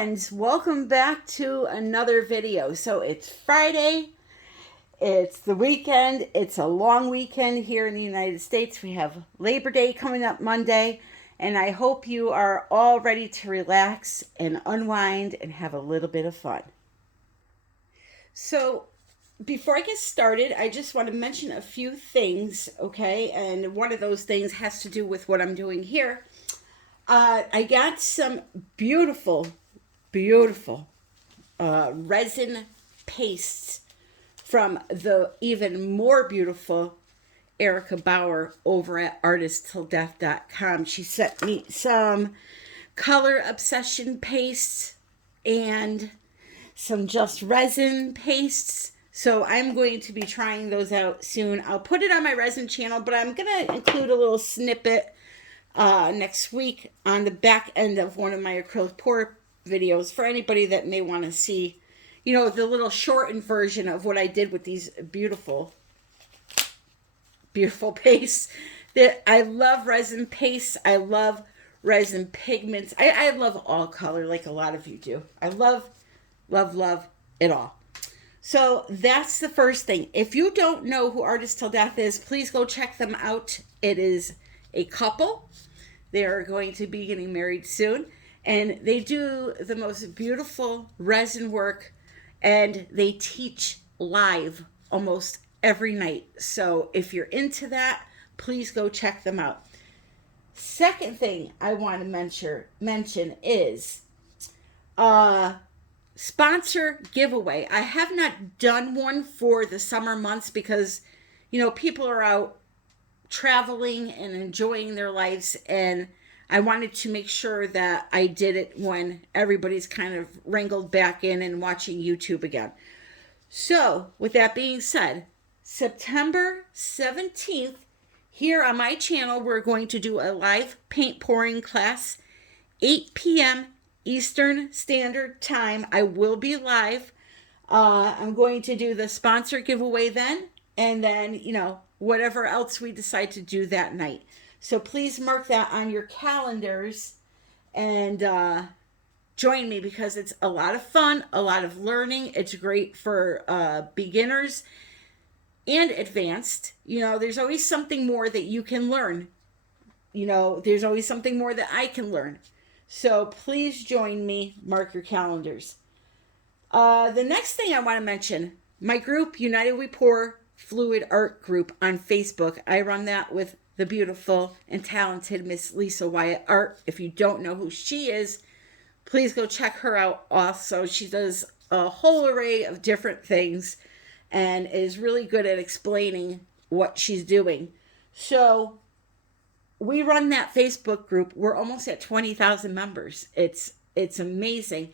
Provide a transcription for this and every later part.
friends, welcome back to another video. So it's Friday, it's the weekend, it's a long weekend here in the United States. We have Labor Day coming up Monday, and I hope you are all ready to relax and unwind and have a little bit of fun. So before I get started, I just want to mention a few things, okay? And one of those things has to do with what I'm doing here. I got some beautiful resin pastes from the even more beautiful Erica Bauer over at artisttilldeath.com. She sent me some Color Obsession pastes and some just resin pastes. So I'm going to be trying those out soon. I'll put it on my resin channel, but I'm going to include a little snippet next week on the back end of one of my acrylic pour videos for anybody that may want to see, you know, the little shortened version of what I did with these beautiful pastes. That I love resin pastes. I love resin pigments. I love all color like a lot of you do. I love it all. So that's the first thing. If you don't know who Artist Till Death is, please go check them out. It is a couple. They are going to be getting married soon, and they do the most beautiful resin work, and they teach live almost every night. So if you're into that, please go check them out. Second thing I want to mention is sponsor giveaway. I have not done one for the summer months because, you know, people are out traveling and enjoying their lives, and I wanted to make sure that I did it when everybody's kind of wrangled back in and watching YouTube again. So with that being said, September 17th here on my channel, we're going to do a live paint pouring class, 8 p.m. Eastern Standard Time. I will be live. I'm going to do the sponsor giveaway then, and then, you know, whatever else we decide to do that night. So please mark that on your calendars and join me, because it's a lot of fun, a lot of learning. It's great for beginners and advanced. You know, there's always something more that you can learn. You know, there's always something more that I can learn. So please join me, mark your calendars. The next thing I want to mention, my group, United We Pour Fluid Art Group on Facebook. I run that with the beautiful and talented Miss Lisa Wyatt Art. If you don't know who she is, please go check her out also. She does a whole array of different things and is really good at explaining what she's doing. So we run that Facebook group. We're almost at 20,000 members. It's amazing.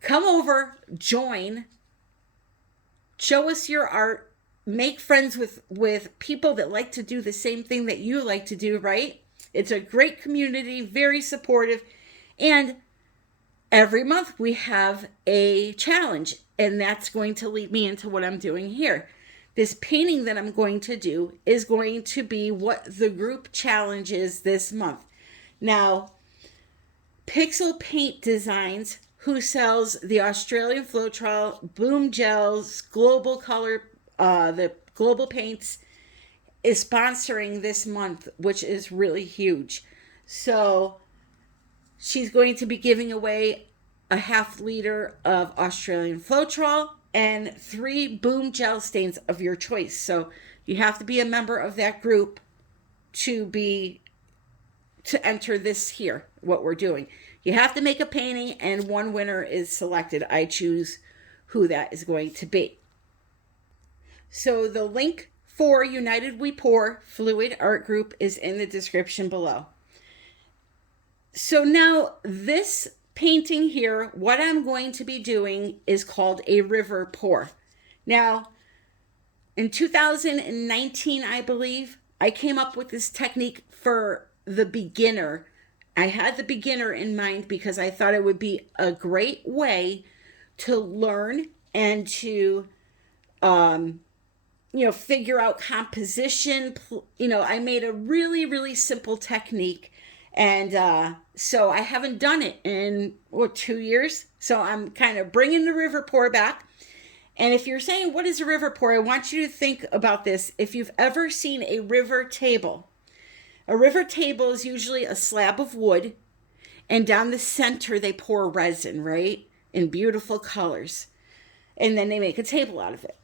Come over, join, show us your art, make friends with people that like to do the same thing that you like to do, right? It's a great community, very supportive. And every month we have a challenge, and that's going to lead me into what I'm doing here. This painting that I'm going to do is going to be what the group challenge is this month. Now, Pixel Paint Designs, who sells the Australian Floetrol, Boom Gels, Global Color, the Global Paints, is sponsoring this month, which is really huge. So she's going to be giving away a ½ liter of Australian Floetrol and 3 Boom Gel stains of your choice. So you have to be a member of that group to enter this here, what we're doing. You have to make a painting, and one winner is selected. I choose who that is going to be. So the link for United We Pour Fluid Art Group is in the description below. So now this painting here, what I'm going to be doing is called a river pour. Now, in 2019, I believe, I came up with this technique for the beginner. I had the beginner in mind because I thought it would be a great way to learn and to figure out composition. I made a really, really simple technique, And so I haven't done it in, 2 years. So I'm kind of bringing the river pour back. And if you're saying, what is a river pour? I want you to think about this. If you've ever seen a river table is usually a slab of wood, and down the center they pour resin, right? In beautiful colors. And then they make a table out of it.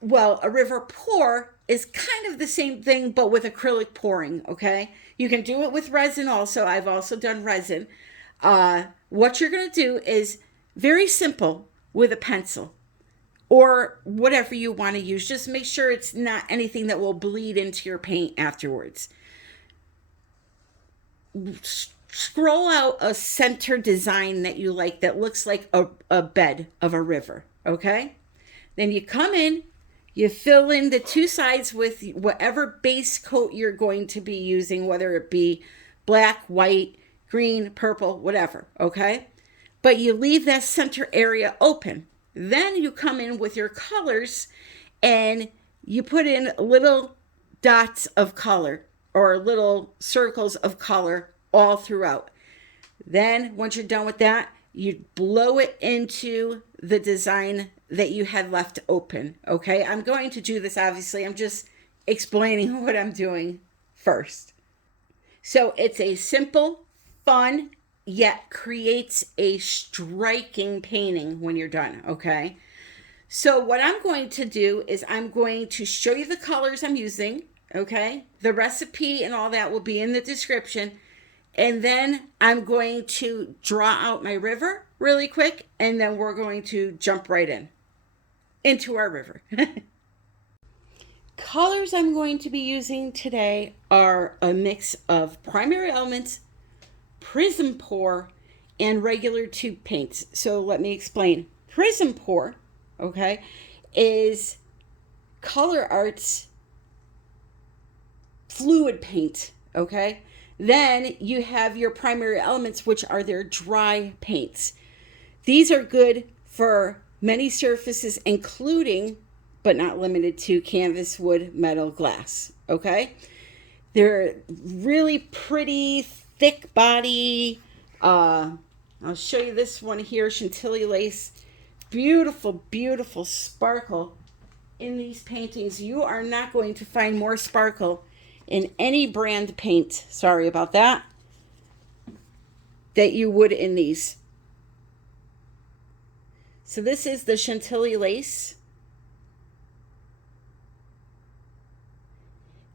Well, a river pour is kind of the same thing, but with acrylic pouring, okay? You can do it with resin also. I've also done resin. What you're going to do is very simple with a pencil or whatever you want to use. Just make sure it's not anything that will bleed into your paint afterwards. Scroll out a center design that you like that looks like a bed of a river, okay? Then you come in, you fill in the two sides with whatever base coat you're going to be using, whether it be black, white, green, purple, whatever, okay? But you leave that center area open. Then you come in with your colors and you put in little dots of color or little circles of color all throughout. Then once you're done with that, you blow it into the design that you had left open, okay? I'm going to do this, obviously. I'm just explaining what I'm doing first. So it's a simple, fun, yet creates a striking painting when you're done, okay? So what I'm going to do is I'm going to show you the colors I'm using, okay? The recipe and all that will be in the description. And then I'm going to draw out my river really quick, and then we're going to jump right into our river. Colors I'm going to be using today are a mix of primary elements, PRIZM pour, and regular tube paints. So let me explain. PRIZM pour, okay, is COLOURARTE's fluid paint, okay? Then you have your primary elements, which are their dry paints. These are good for many surfaces, including, but not limited to, canvas, wood, metal, glass, okay? They're really pretty, thick body. I'll show you this one here, Chantilly lace. Beautiful, beautiful sparkle in these paintings. You are not going to find more sparkle in any brand paint, sorry about that you would in these. So this is the Chantilly lace.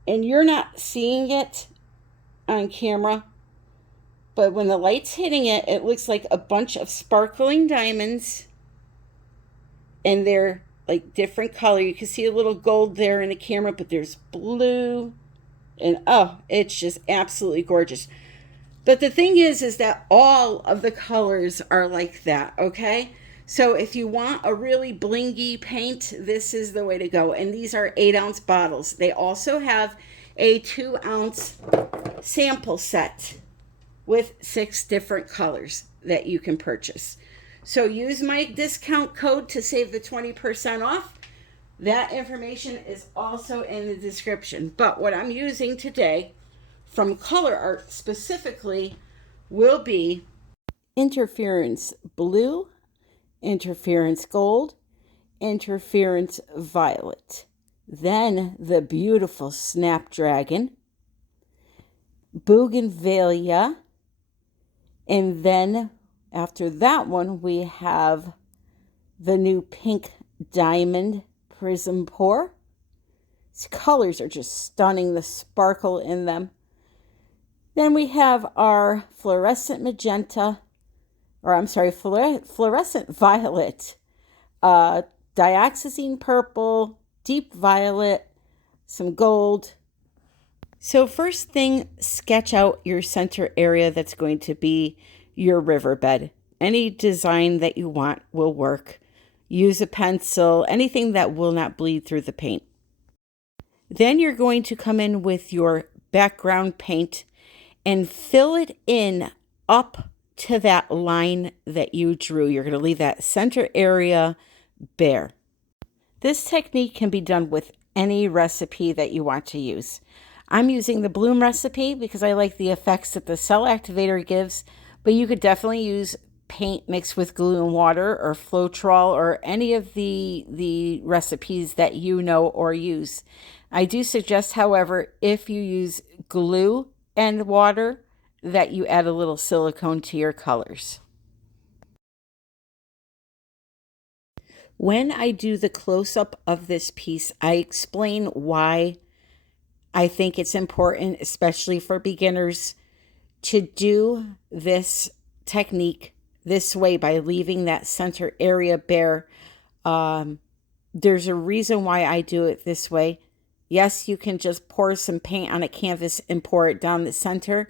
And you're not seeing it on camera, but when the light's hitting it, it looks like a bunch of sparkling diamonds, and they're like different color. You can see a little gold there in the camera, but there's blue, and oh, it's just absolutely gorgeous. But the thing is that all of the colors are like that, okay? So if you want a really blingy paint, this is the way to go. And these are 8-ounce bottles. They also have a 2-ounce sample set with 6 different colors that you can purchase. So use my discount code to save the 20% off. That information is also in the description. But what I'm using today from COLOURARTE specifically will be Interference Blue, Interference Gold, Interference Violet. Then the beautiful Snapdragon, Bougainvillea, and then after that one we have the new Pink Diamond PRIZM pour. These colors are just stunning, the sparkle in them. Then we have our fluorescent magenta, or I'm sorry, fluorescent violet, dioxazine purple, deep violet, some gold. So first thing, sketch out your center area that's going to be your riverbed. Any design that you want will work. Use a pencil, anything that will not bleed through the paint. Then you're going to come in with your background paint and fill it in up to that line that you drew. You're going to leave that center area bare. This technique can be done with any recipe that you want to use. I'm using the Bloom recipe because I like the effects that the cell activator gives, but you could definitely use paint mixed with glue and water or Floetrol or any of the recipes that you know or use. I do suggest, however, if you use glue and water, that you add a little silicone to your colors. When I do the close-up of this piece, I explain why I think it's important, especially for beginners, to do this technique this way by leaving that center area bare. There's a reason why I do it this way. Yes, you can just pour some paint on a canvas and pour it down the center,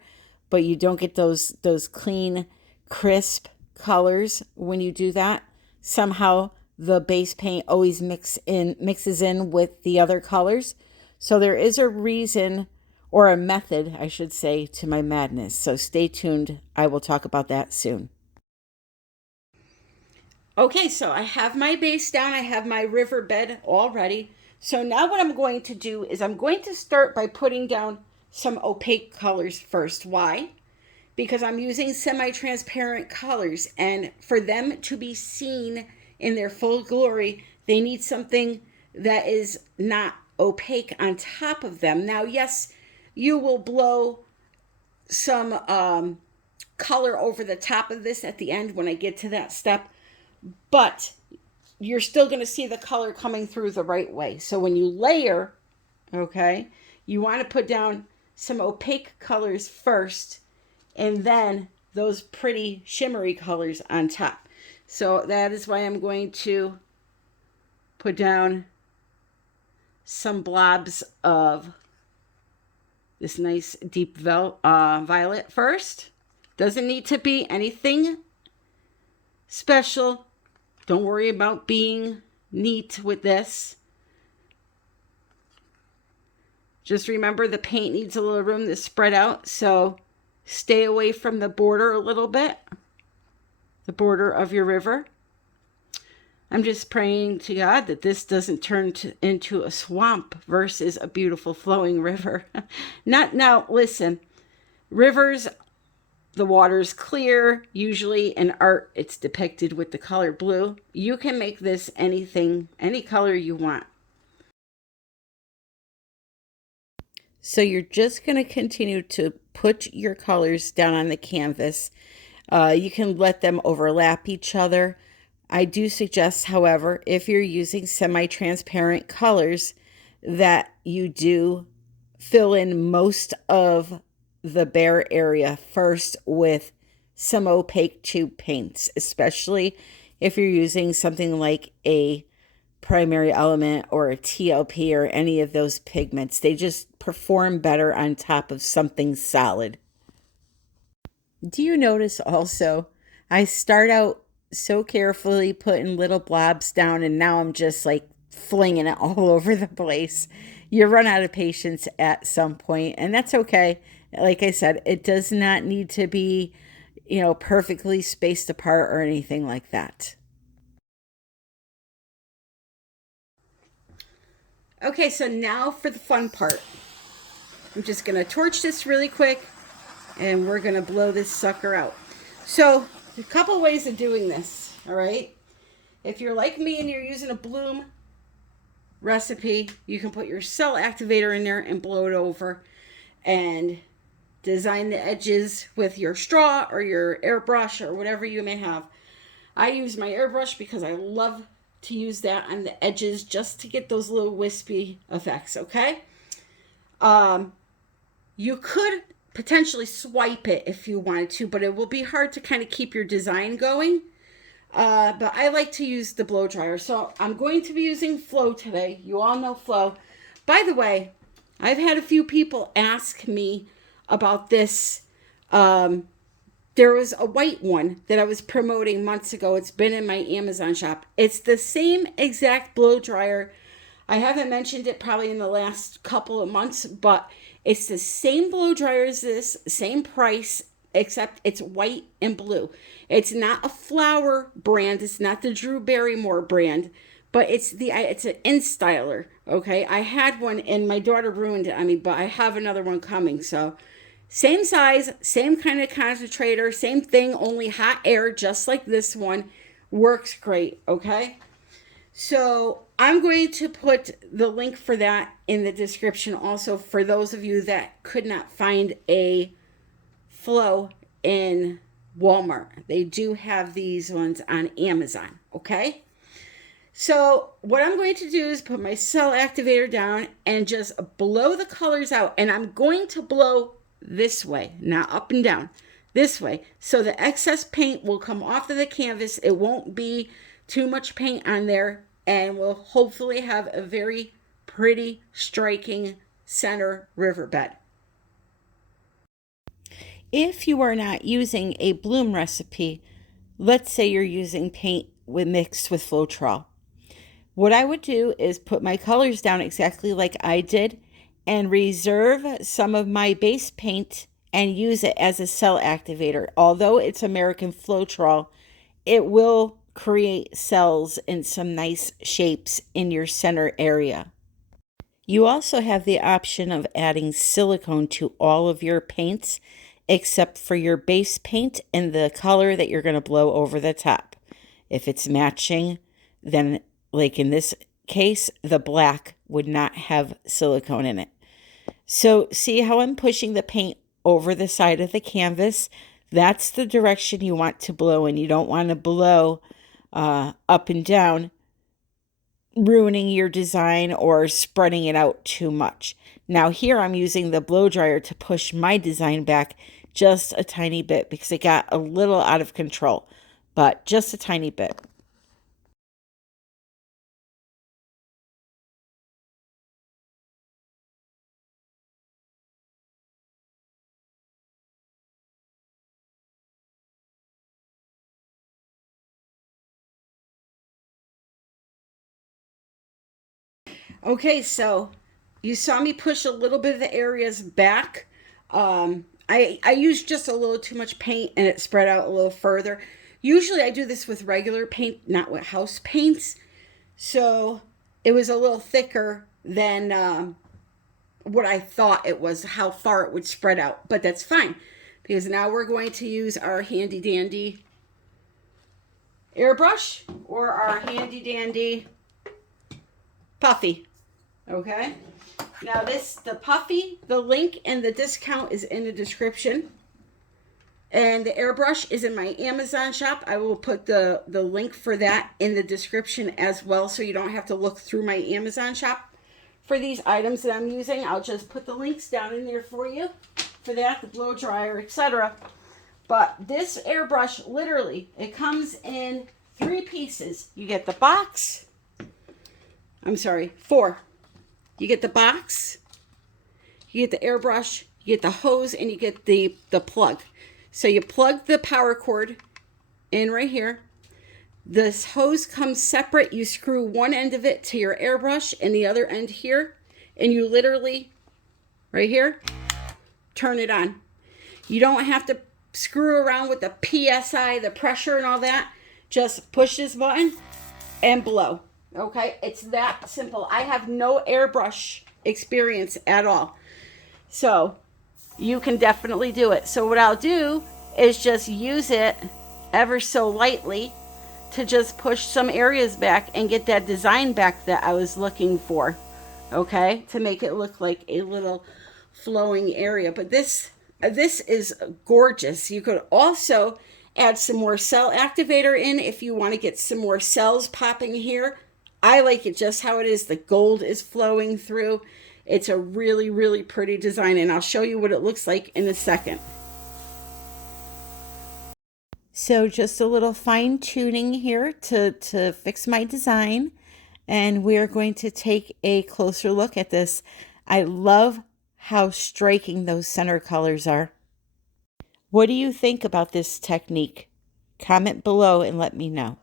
but you don't get those clean, crisp colors when you do that. Somehow the base paint always mixes in with the other colors. So there is a reason, or a method, I should say, to my madness. So stay tuned. I will talk about that soon. Okay, so I have my base down. I have my riverbed all ready. So now what I'm going to do is I'm going to start by putting down some opaque colors first. Why? Because I'm using semi-transparent colors, and for them to be seen in their full glory, they need something that is not opaque on top of them. Now, yes, you will blow some color over the top of this at the end when I get to that step, but you're still going to see the color coming through the right way. So when you layer, okay, you want to put down some opaque colors first, and then those pretty shimmery colors on top. So that is why I'm going to put down some blobs of this nice deep violet first. Doesn't need to be anything special. Don't worry about being neat with this. Just remember the paint needs a little room to spread out, so stay away from the border a little bit, the border of your river. I'm just praying to God that this doesn't turn into a swamp versus a beautiful flowing river. Now, listen, rivers, the water's clear. Usually in art, it's depicted with the color blue. You can make this anything, any color you want. So you're just going to continue to put your colors down on the canvas. You can let them overlap each other. I do suggest, however, if you're using semi-transparent colors, that you do fill in most of the bare area first with some opaque tube paints, especially if you're using something like a primary element or a TLP or any of those pigments. They just perform better on top of something solid. Do you notice also, I start out so carefully putting little blobs down, and now I'm just like flinging it all over the place. You run out of patience at some point, and that's okay. Like I said, it does not need to be, perfectly spaced apart or anything like that. Okay, so now for the fun part. I'm just going to torch this really quick, and we're going to blow this sucker out. So, a couple ways of doing this, all right? If you're like me and you're using a Bloom recipe, you can put your cell activator in there and blow it over and design the edges with your straw or your airbrush or whatever you may have. I use my airbrush because I love to use that on the edges just to get those little wispy effects, okay? You could potentially swipe it if you wanted to, but it will be hard to kind of keep your design going. But I like to use the blow dryer. So I'm going to be using Flow today. You all know Flow. By the way, I've had a few people ask me about this. There was a white one that I was promoting months ago. It's been in my Amazon shop. It's the same exact blow dryer. I haven't mentioned it probably in the last couple of months, but it's the same blow dryer as this, same price, except it's white and blue. It's not a flower brand. It's not the Drew Barrymore brand, but it's an InStyler. Okay, I had one and my daughter ruined it on me, but I have another one coming. So same size, same kind of concentrator, same thing, only hot air, just like this one. Works great. Okay, so I'm going to put the link for that in the description also for those of you that could not find a Flow in Walmart. They do have these ones on Amazon. Okay, so what I'm going to do is put my cell activator down and just blow the colors out. And I'm going to blow this way, not up and down, this way. So the excess paint will come off of the canvas. It won't be too much paint on there. And we'll hopefully have a very pretty, striking center riverbed. If you are not using a bloom recipe, let's say you're using paint mixed with Floetrol. What I would do is put my colors down exactly like I did and reserve some of my base paint and use it as a cell activator. Although it's American Floetrol, it will create cells in some nice shapes in your center area. You also have the option of adding silicone to all of your paints except for your base paint and the color that you're going to blow over the top. If it's matching, then like in this case, the black would not have silicone in it. So see how I'm pushing the paint over the side of the canvas? That's the direction you want to blow, and you don't want to blow up and down, ruining your design or spreading it out too much. Now here I'm using the blow dryer to push my design back just a tiny bit because it got a little out of control, but just a tiny bit. Okay, so you saw me push a little bit of the areas back. I used just a little too much paint and it spread out a little further. Usually I do this with regular paint, not with house paints. So it was a little thicker than what I thought it was, how far it would spread out. But that's fine because now we're going to use our handy dandy airbrush or our handy dandy puffy. Okay, now the puffy, the link and the discount is in the description, and the airbrush is in my Amazon shop. I will put the link for that in the description as well, so you don't have to look through my Amazon shop for these items that I'm using. I'll just put the links down in there for you for that, the blow dryer, etc. But this airbrush, literally, it comes in 3 pieces. You get the box. I'm sorry, 4. You get the box, you get the airbrush, you get the hose, and you get the plug. So you plug the power cord in right here. This hose comes separate. You screw one end of it to your airbrush and the other end here. And you literally, right here, turn it on. You don't have to screw around with the PSI, the pressure and all that. Just push this button and blow. Okay, it's that simple. I have no airbrush experience at all. So you can definitely do it. So what I'll do is just use it ever so lightly to just push some areas back and get that design back that I was looking for. Okay, to make it look like a little flowing area. But this is gorgeous. You could also add some more cell activator in if you want to get some more cells popping here. I like it just how it is. The gold is flowing through. It's a really, really pretty design, and I'll show you what it looks like in a second. So just a little fine tuning here to fix my design, and we're going to take a closer look at this. I love how striking those center colors are. What do you think about this technique? Comment below and let me know.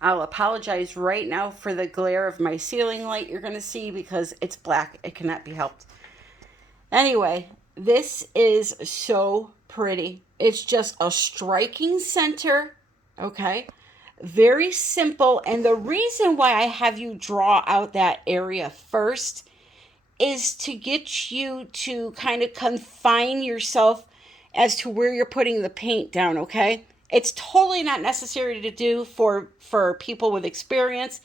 I'll apologize right now for the glare of my ceiling light you're going to see because it's black. It cannot be helped. Anyway, this is so pretty. It's just a striking center, okay? Very simple. And the reason why I have you draw out that area first is to get you to kind of confine yourself as to where you're putting the paint down, okay? It's totally not necessary to do for people with experience.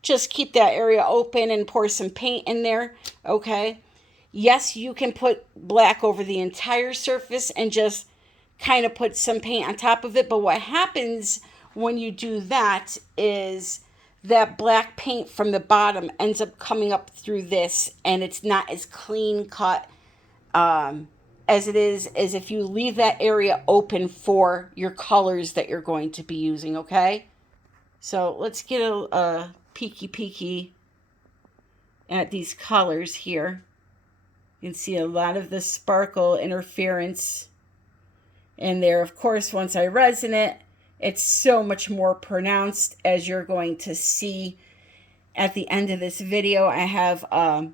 Just keep that area open and pour some paint in there, okay? Yes, you can put black over the entire surface and just kind of put some paint on top of it. But what happens when you do that is that black paint from the bottom ends up coming up through this, and it's not as clean cut as it is as if you leave that area open for your colors that you're going to be using, okay? So let's get a peeky at these colors here. You can see a lot of the sparkle interference in there. Of course, once I resin it, it's so much more pronounced, as you're going to see at the end of this video. I have a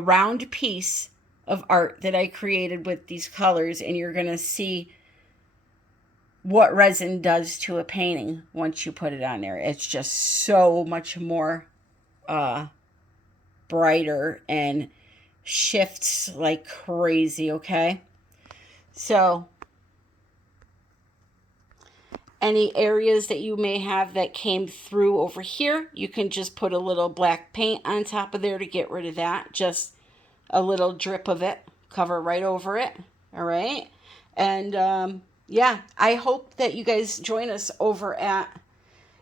round piece of art that I created with these colors, and you're going to see what resin does to a painting once you put it on there. It's just so much more brighter and shifts like crazy, okay? So any areas that you may have that came through over here, you can just put a little black paint on top of there to get rid of that. Just a little drip of it, cover right over it, all right? And yeah, I hope that you guys join us over at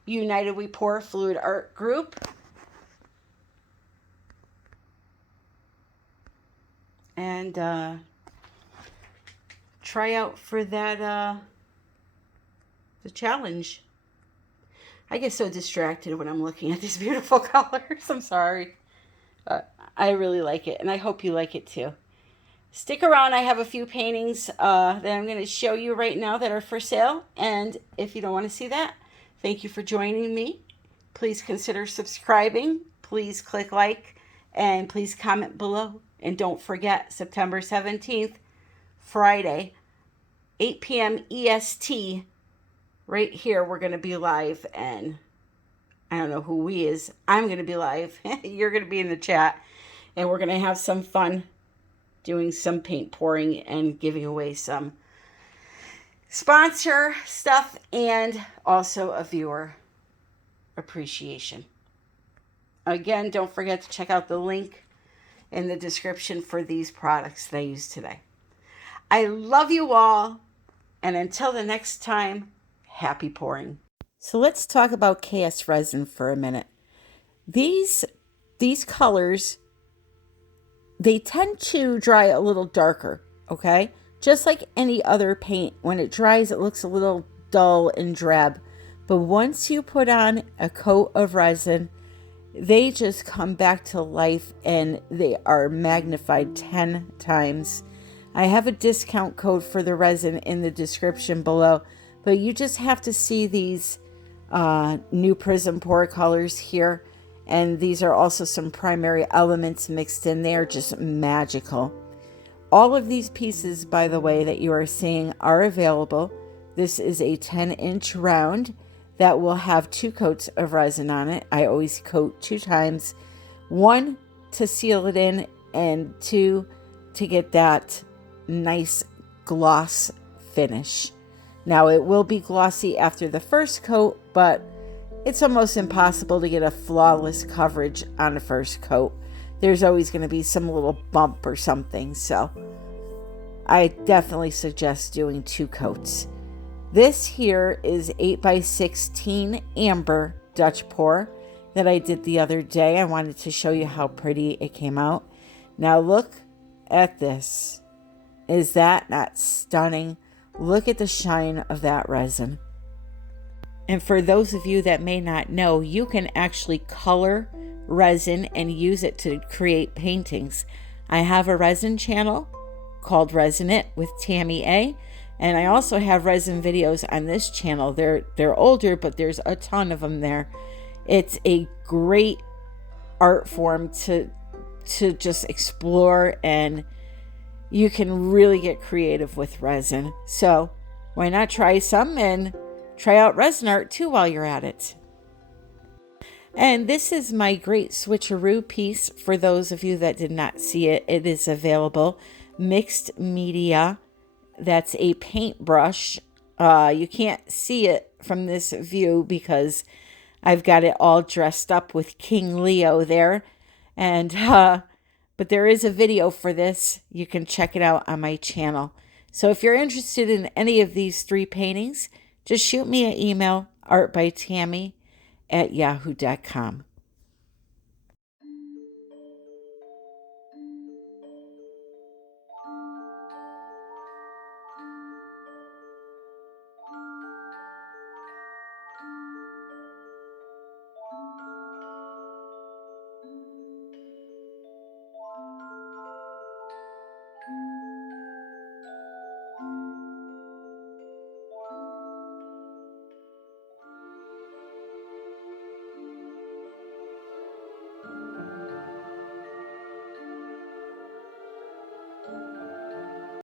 United We Pour Fluid Art Group. And try out for that the challenge. I get so distracted when I'm looking at these beautiful colors. I'm sorry. I really like it, and I hope you like it too. Stick around. I have a few paintings that I'm going to show you right now that are for sale. And if you don't want to see that, thank you for joining me. Please consider subscribing. Please click like, and please comment below. And don't forget, September 17th, Friday, 8 p.m. EST, right here, we're going to be live. And I don't know who we is. I'm going to be live. You're going to be in the chat. And we're going to have some fun doing some paint pouring and giving away some sponsor stuff and also a viewer appreciation. Again, don't forget to check out the link in the description for these products that I use today. I love you all, and until the next time, happy pouring. So let's talk about KS resin for a minute. These colors, they tend to dry a little darker, okay? Just like any other paint, when it dries, it looks a little dull and drab. But once you put on a coat of resin, they just come back to life, and they are magnified 10 times. I have a discount code for the resin in the description below, but you just have to see these new PRIZM pour colors here. And these are also some primary elements mixed in there, just magical. All of these pieces, by the way, that you are seeing are available. This is a 10-inch round that will have 2 coats of resin on it. I always coat 2 times. 1 to seal it in, and 2 to get that nice gloss finish. Now, it will be glossy after the first coat, but it's almost impossible to get a flawless coverage on the first coat. There's always going to be some little bump or something, so I definitely suggest doing 2 coats. This here is 8x16 amber Dutch pour that I did the other day. I wanted to show you how pretty it came out. Now look at this. Is that not stunning? Look at the shine of that resin. And for those of you that may not know, you can actually color resin and use it to create paintings. I have a resin channel called Resin It with Tammy A. And I also have resin videos on this channel. They're older, but there's a ton of them there. It's a great art form to just explore and you can really get creative with resin. So why not try some and try out resin art too while you're at it. And this is my great switcheroo piece. For those of you that did not see it, it is available. Mixed media. That's a paintbrush. You can't see it from this view because I've got it all dressed up with King Leo there. And but there is a video for this. You can check it out on my channel. So if you're interested in any of these 3 paintings, just shoot me an email, artbytammy@yahoo.com.